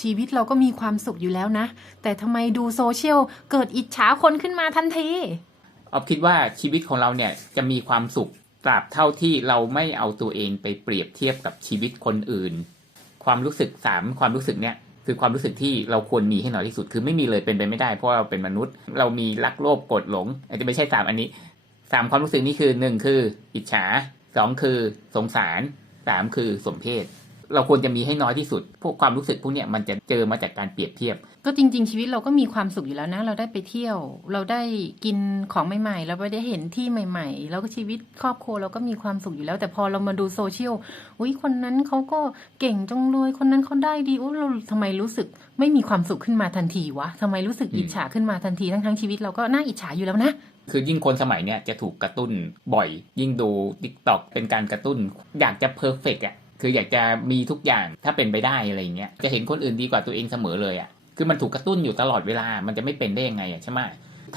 ชีวิตเราก็มีความสุขอยู่แล้วนะ แต่ทำไมดูโซเชียลเกิดอิจฉาคนขึ้นมาทันทีออฟคิดว่าชีวิตของเราเนี่ยจะมีความสุขตราบเท่าที่เราไม่เอาตัวเองไปเปรียบเทียบกับชีวิตคนอื่น ความรู้สึกสามความรู้สึกเนี่ยคือความรู้สึกที่เราควรมีให้น้อยที่สุด คือไม่มีเลยเป็นไปไม่ได้เพราะเราเป็นมนุษย์ เรามีรักโลภโกรธหลง อาจจะไม่ใช่สามอันนี้สามความรู้สึกนี้คือหนึ่งคือ อิจฉาสองคือสงสารสามคือสมเพศ เราควรจะมีให้น้อยที่สุด พวกความรู้สึกพวกเนี้ยมันจะเจอมาจากการเปรียบเทียบ ก็จริง ๆ ชีวิตเราก็มีความสุขอยู่แล้วนะ เราได้ไปเที่ยว เราได้กินของใหม่ๆ เราไปได้เห็นที่ใหม่ ๆ แล้วก็ชีวิตครอบครัวเราก็มีความสุขอยู่แล้ว แต่พอเรามาดูโซเชียลอุ้ยคนนั้นเขาก็เก่งจังเลยคนนั้นเขาได้ดีอุ้ยเราทำไมรู้สึกไม่มีความสุขขึ้นมาทันทีวะทำไมรู้สึกอิจฉาขึ้นมาทันทีทั้งๆชีวิตเราก็น่าอิจฉาอยู่แล้วนะคือยิ่งคนสมัยเนี้ยจะถูกกระตุ้นบ่อย ยิ่งดู t ิ k t o k เป็นการกระตุ้น อยากจะเพอร์เฟกอะ คืออยากจะมีทุกอย่างถ้าเป็นไปได้อะไรเงี้ยจะเห็นคนอื่นดีกว่าตัวเองเสมอเลยอะคือมันถูกกระตุ้นอยู่ตลอดเวลามันจะไม่เป็นได้ยังไงอะใช่ไหม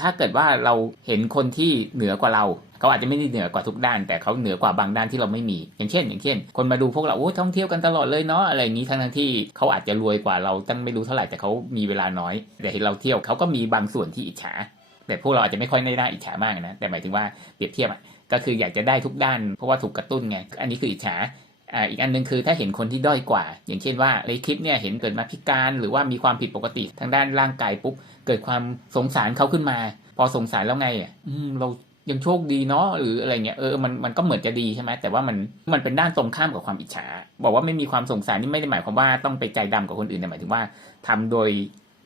ถ้าเกิดว่าเราเห็นคนที่เหนือกว่าเรา เขาอาจจะไม่ได้เหนือกว่าทุกด้าน แต่เขาเหนือกว่าบางด้านที่เราไม่มี อย่างเช่น อย่างเช่น คนมาดูพวกเราโอ้ท่องเที่ยวกันตลอดเลยเนาะอะไรอย่างนี้ทั้งทั้งที่เขาอาจจะรวยกว่าเราตั้งไม่รู้เท่าไหร่แต่เขามีเวลาน้อย แต่เห็นเราเที่ยวเขาก็มีบางส่วนที่อิจฉา แต่พวกเราอาจจะไม่ค่อยได้น่าอิจฉามากนะแต่หมายถึงว่าเปรียบเทียบอะก็คืออยากจะได้ทุกด้าน เพราะว่าถูกกระตุ้นไง อันนี้คืออิจฉา อ่าอีกอันหนึงคือถ้าเห็นคนที่ด้อยกว่า อย่างเช่นว่าในคลิปเนี่ยเห็นเกิดมาพิการ หรือว่ามีความผิดปกติทางด้านร่างกายปุ๊บเกิดความสงสารเขาขึ้นมา พอสงสารแล้วไงอะเรายังโชคดีเนาะหรืออะไรเงี้ยเออมันมันก็เหมือนจะดีใช่ไหมแต่ว่ามันมันเป็นด้านตรงข้ามกับความอิจฉา บอกว่าไม่มีความสงสารนี่ไม่ได้หมายความว่าต้องไปใจดำกับคนอื่นแต่หมายถึงว่าทำโดย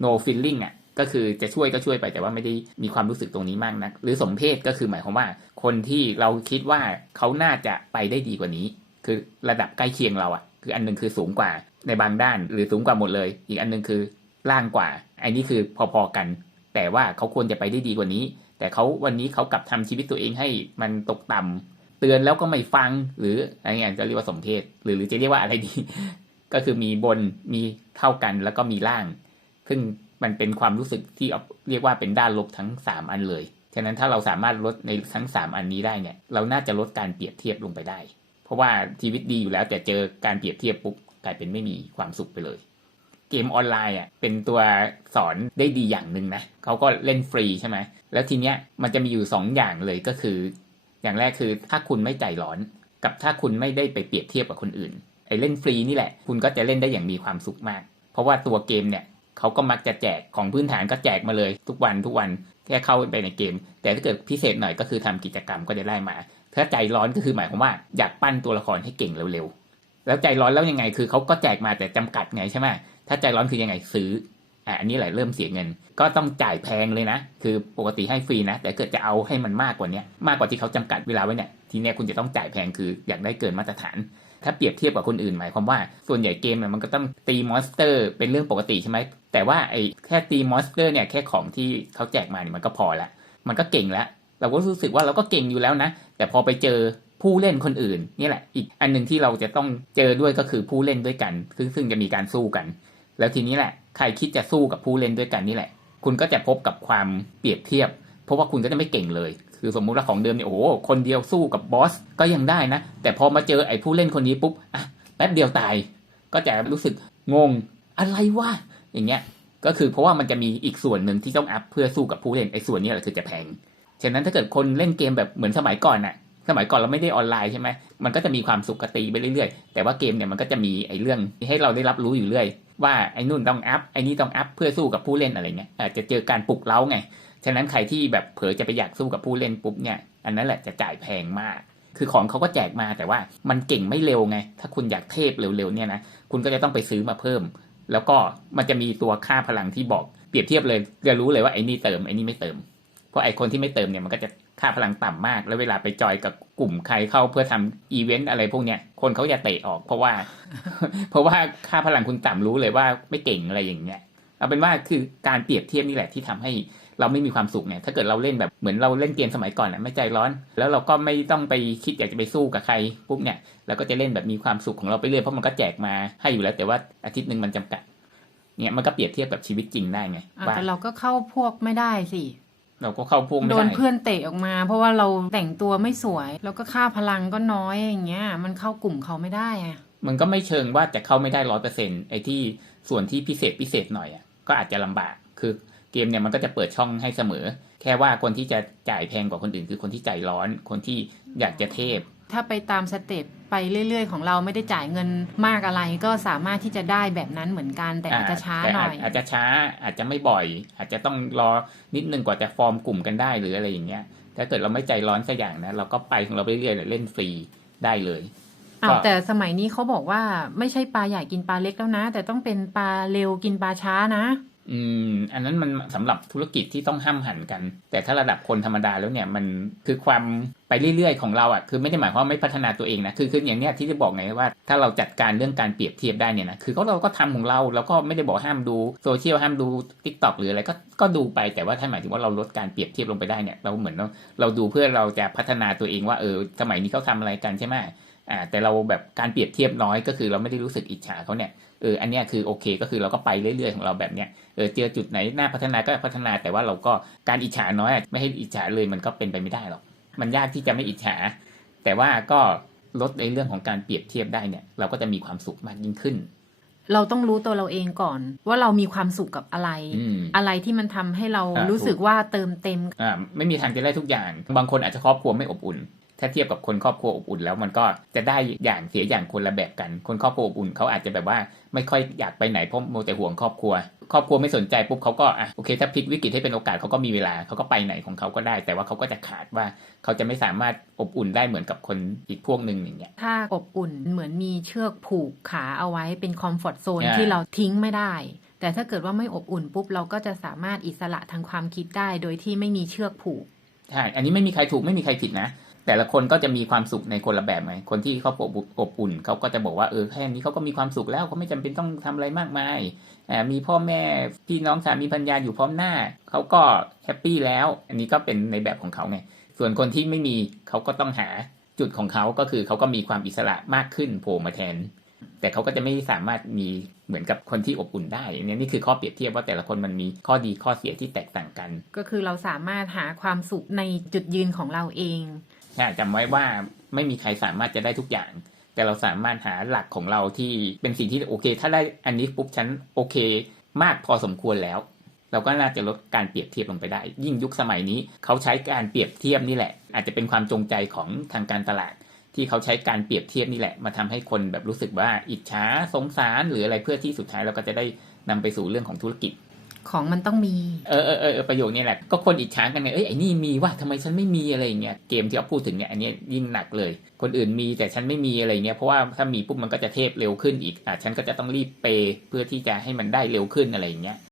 no feeling อะก็คือจะช่วยก็ช่วยไปแต่ว่าไม่ได้มีความรู้สึกตรงนี้มากนัก หรือสมเพศก็คือหมายความว่า คนที่เราคิดว่าเขาน่าจะไปได้ดีกว่านี้ คือระดับใกล้เคียงเราอะคืออันหนึงคือสูงกว่าในบางด้าน หรือสูงกว่าหมดเลย อีกอันหนึงคือล่างกว่าอันนี้คือพอๆกัน แต่ว่าเขาควรจะไปได้ดีกว่านี้ แต่เขาวันนี้เขากลับทำชีวิตตัวเองให้มันตกต่ำเตือนแล้วก็ไม่ฟังหรืออะไรเงี้ยจะเรียกว่าสมเพศหรือหรือจะเรียกว่าอะไรดี ก็คือมีบนมีเท่ากันแล้วก็มีล่าง ซึ่งมันเป็นความรู้สึกที่เอาเรียกว่าเป็นด้านลบทั้ง 3 อันเลย ฉะนั้นถ้าเราสามารถลดในทั้ง 3 อันนี้ได้เนี่ย เราน่าจะลดการเปรียบเทียบลงไปได้ เพราะว่าชีวิตดีอยู่แล้วแต่เจอการเปรียบเทียบปุ๊บกลายเป็นไม่มีความสุขไปเลย เกมออนไลน์อะเป็นตัวสอนได้ดีอย่างหนึ่งนะเขาก็เล่นฟรีใช่ไหมแล้วทีเนี้ยมันจะมีอยู่ 2ออย่างเลยก็คือ อย่างแรกคือถ้าคุณไม่ใจร้อน กับถ้าคุณไม่ได้ไปเปรียบเทียบกับคนอื่นไอ้เล่นฟรีนี่แหละ คุณก็จะเล่นได้อย่างมีความสุขมาก เพราะว่าตัวเกมเนี่ยเขาก็มักจะแจกของพื้นฐานก็แจกมาเลย ทุกวันทุกวันแค่เข้าไปในเกม แต่ถ้าเกิดพิเศษหน่อยก็คือทำกิจกรรมก็จะได้มา ถ้าใจร้อนก็คือหมายความว่าอยากปั้นตัวละครให้เก่งเร็วๆ แล้วใจร้อนแล้วยังไงคือเขาก็แจกมาแต่จำกัดไงใช่ไหมถ้าใจร้อนคือยังไงซื้ออะอันนี้แหละเริ่มเสียเงิน ก็ต้องจ่ายแพงเลยนะ คือปกติให้ฟรีนะ แต่เกิดจะเอาให้มันมากกว่านี้มากกว่าที่เขาจำกัดเวลาไว้เนี่ย ทีเนี้ยคุณจะต้องจ่ายแพงคืออยากได้เกินมาตรฐาน ถ้าเปรียบเทียบกับคนอื่นหมายความว่า ส่วนใหญ่เกมเนี่ยมันก็ต้องตีมอนสเตอร์เป็นเรื่องปกติใช่ไหม แต่ว่าไอ้แค่ตีมอนสเตอร์เนี่ยแค่ของที่เขาแจกมาเนี่ยมันก็พอละ มันก็เก่งล้ว เราก็รู้สึกว่าเราก็เก่งอยู่แล้วนะ แต่พอไปเจอผู้เล่นคนอื่นนี่แหละ อีกอันหนึ่งที่เราจะต้องเจอด้วยก็คือผู้เล่นด้วยกัน ซึ่งซึ่งจะมีการสู้กัน แล้วทีนี้แหละ ใครคิดจะสู้กับผู้เล่นด้วยกันนี่แหละ คุณก็จะพบกับความเปรียบเทียบ เพราะว่าคุณก็จะไม่เก่งเลย คือสมมุติว่าของเดิมเนี่ยโอ้โหคนเดียวสู้กับบอสก็ยังได้นะ แต่พอมาเจอไอ้ผู้เล่นคนนี้ปุ๊บอะแป๊บเดียวตาย ก็จะรู้สึกงงอะไรวะอย่างเงี้ย ก็คือเพราะว่ามันจะมีอีกส่วนหนึ่งที่ต้องอัพเพื่อสู้กับผู้เล่นไอ้ส่วนนี้แหละคือจะแพง ฉะนั้นถ้าเกิดคนเล่นเกมแบบเหมือนสมัยก่อนน่ะ สมัยก่อนเราไม่ได้ออนไลน์ใช่ไหมมันก็จะมีความสุขกตีไปเรื่อยๆ แต่ว่าเกมเนี่ยมันก็จะมีไอ้เรื่องให้เราได้รับรู้อยู่เรื่อย ว่าไอ้นู่นต้องอัพไอ้นี่ต้องอัพเพื่อสู้กับผู้เล่นอะไรเงี้ยอาจจะเจอการปลุกเร้าไงฉะนั้นใครที่แบบเผลอจะไปอยากสู้กับผู้เล่นปุ๊บเนี่ยอันนั้นแหละจะจ่ายแพงมาก คือของเขาก็แจกมาแต่ว่ามันเก่งไม่เร็วไง ถ้าคุณอยากเทพเร็วๆเนี่ยนะคุณก็จะต้องไปซื้อมาเพิ่ม แล้วก็มันจะมีตัวค่าพลังที่บอกเปรียบเทียบเลยจะรู้เลยว่าไอ้นี่เติมไอ้นี่ไม่เติม ราะไอคนที่ไม่เติมเนี่ยมันก็จะค่าพลังต่ำมาก แล้วเวลาไปจอยกับกลุ่มใครเข้าเพื่อทำอีเวนต์อะไรพวกเนี้ยคนเขาจะเตะออก เพราะว่า เพราะว่าค่าพลังคุณต่ำรู้เลยว่าไม่เก่งอะไรอย่างเงี้ยเอาเป็นว่าคือการเปรียบเทียบนี่แหละที่ทำให้เราไม่มีความสุขเนี่ยถ้าเกิดเราเล่นแบบเหมือนเราเล่นเกมสมัยก่อนน่ะไม่ใจร้อน แล้วเราก็ไม่ต้องไปคิดอยากจะไปสู้กับใครปุ๊บเนี่ยเราก็จะเล่นแบบมีความสุขของเราไปเรื่อยเพราะมันก็แจกมาให้อยู่แล้ว แต่ว่าอาทิตย์หนึ่งมันจำกัดเนี่ยมันก็เปรียบเทียบกับชีวิตจริงได้ไงแต่เราก็เข้าพวกไม่ได้สิ เราก็เข้าพวกไม่โดได้นเพื่อนเตะออกมา เพราะว่าเราแต่งตัวไม่สวย แล้วก็ค่าพลังก็น้อยอย่างเงี้ย มันเข้ากลุ่มเขาไม่ได้อะมันก็ไม่เชิงว่าจะเข้าไม่ได้ร้อยเปอร์เซ็นไอ้ที่ส่วนที่พิเศษพิเศษหน่อยอะก็อาจจะลำบากคือเกมเนี่ยมันก็จะเปิดช่องให้เสมอ แค่ว่าคนที่จะจ่ายแพงกว่าคนอื่นคือคนที่ใจร้อน คนที่อยากจะเทพ ถ้าไปตามสเต็ปไปเรื่อย ๆ ของเราไม่ได้จ่ายเงินมากอะไร ก็สามารถที่จะได้แบบนั้นเหมือนกัน แต่อาจจะช้าแต่หน่อาอจยอาจจะช้าอาจจะไม่บ่อย อาจจะต้องรอนิดนึงกว่าจะฟอร์มกลุ่มกันได้หรืออะไรอย่างเงี้ยถ้าเกิดเราไม่ใจร้อนสักอย่างนะเราก็ไปของเราไปเรื่อยๆเล่นฟรีได้เลยอ้าวก็แต่สมัยนี้เขาบอกว่าไม่ใช่ปลาใหญ่กินปลาเล็กแล้วนะ แต่ต้องเป็นปลาเร็วกินปลาช้านะ อืมอันนั้นมันสำหรับธุรกิจที่ต้องห้ามหันกัน แต่ถ้าระดับคนธรรมดาแล้วเนี่ยมันคือความไปเรื่อยๆของเราอะคือไม่ได้หมายความว่าไม่พัฒนาตัวเองนะคือคืออย่างเนี้ยที่จะบอกไงว่าถ้าเราจัดการเรื่องการเปรียบเทียบได้เนี่ยนะคือก็เราก็ทำของเราแล้วก็ไม่ได้บอกห้ามดูโซเชียลห้ามดูทิกตอกหรืออะไรก็ก็ดูไปแต่ว่าถ้าหมายถึงว่าเราลดการเปรียบเทียบลงไปได้เนี่ยเราเหมือนเราเราดูเพื่อเราจะพัฒนาตัวเองว่าเออสมัยนี้เขาทำอะไรกันใช่ไหมอ่าแต่เราแบบการเปรียบเทียบน้อยก็คือเราไม่ได้รู้สึกอิจฉาเขาเนี่ย เอออันเนี้ยคือโอเคก็คือเราก็ไปเรื่อยๆของเราแบบเนี้ยเออเจอจุดไหนน่าพัฒนาก็พัฒนาแต่ว่าเราก็การอิจฉาน้อยอะไม่ให้อิจฉาเลยมันก็เป็นไปไม่ได้หรอกมันยากที่จะไม่อิจฉา แต่ว่าก็ลดในเรื่องของการเปรียบเทียบได้เนี่ย เราก็จะมีความสุขมากยิ่งขึ้น เราต้องรู้ตัวเราเองก่อน ว่าเรามีความสุขกับอะไรอืมอะไรที่มันทำให้เราอ่ารู้สึกว่าเติมเต็มอ่าไม่มีทางจะได้ทุกอย่าง บางคนอาจจะครอบครัวไม่อบอุ่น ถ้าเทียบกับคนครอบครัวอบอุ่นแล้วมันก็จะได้อย่างเสียอย่างคนละแบบกัน คนครอบครัวอบอุ่นเขาอาจจะแบบว่าไม่ค่อยอยากไปไหนเพราะโมวแต่ห่วงครอบครัว ครอบครัวไม่สนใจปุ๊บเขาก็อะโอเคถ้าพลิกวิกฤตให้เป็นโอกาสเขาก็มีเวลาเขาก็ไปไหนของเขาก็ได้ แต่ว่าเขาก็จะขาดว่าเขาจะไม่สามารถอบอุ่นได้เหมือนกับคนอีกพวกหนึ่งอย่างเงี้ยถ้าอบอุ่นเหมือนมีเชือกผูกขาเอาไว้เป็นคอมฟอร์ทโซนอ่าที่เราทิ้งไม่ได้แต่ถ้าเกิดว่าไม่อบอุ่นปุ๊บเราก็จะสามารถอิสระทางความคิดได้ โดยที่ไม่มีเชือกผูก ใช่ อันนี้ไม่มีใครถูกไม่มีใครผิดนะ แต่ละคนก็จะมีความสุขในคนละแบบไงคนที่เขาอบอบอุ่นเขาก็จะบอกว่าเออแค่นี้เขาก็มีความสุขแล้วเขาไม่จำเป็นต้องทำอะไรมากมายมีพ่อแม่พี่น้องสามีภรรยาอยู่พร้อมหน้าเขาก็แฮปปี้แล้ว อันนี้ก็เป็นในแบบของเขาไงส่วนคนที่ไม่มีเขาก็ต้องหาจุดของเขาก็คือเขาก็มีความอิสระมากขึ้นโผล่มาแทน แต่เขาก็จะไม่สามารถมีเหมือนกับคนที่อบอุ่นได้เนี่ยนี่คือข้อเปรียบเทียบว่าแต่ละคนมันมีข้อดีข้อเสียที่แตกต่างกัน ก็คือเราสามารถหาความสุขในจุดยืนของเราเอง จำไว้ว่าไม่มีใครสามารถจะได้ทุกอย่าง แต่เราสามารถหาหลักของเราที่เป็นสิ่งที่โอเค ถ้าได้อันนี้ปุ๊บฉันโอเค มากพอสมควรแล้ว เราก็น่าจะลดการเปรียบเทียบลงไปได้ ยิ่งยุคสมัยนี้เขาใช้การเปรียบเทียบนี่แหละ อาจจะเป็นความจงใจของทางการตลาด ที่เขาใช้การเปรียบเทียบนี่แหละ มาทำให้คนแบบรู้สึกว่าอิจฉาสงสาร หรืออะไรเพื่อที่สุดท้ายเราก็จะได้นำไปสู่เรื่องของธุรกิจ ของมันต้องมี เออเออเออประโยคนี้แหละ ก็คนอิจฉากันไงเอ้ยไอ้นี่มีว่าทำไมฉันไม่มีอะไรอย่างเงี้ยเกมที่เขาพูดถึงเนี่ยอันนี้ยิ่งหนักเลย คนอื่นมีแต่ฉันไม่มีอะไรเงี้ยเพราะว่าถ้ามีปุ๊บมันก็จะเทพเร็วขึ้นอีกอะฉันก็จะต้องรีบเปเพื่อที่จะให้มันได้เร็วขึ้นอะไรอย่างเงี้ย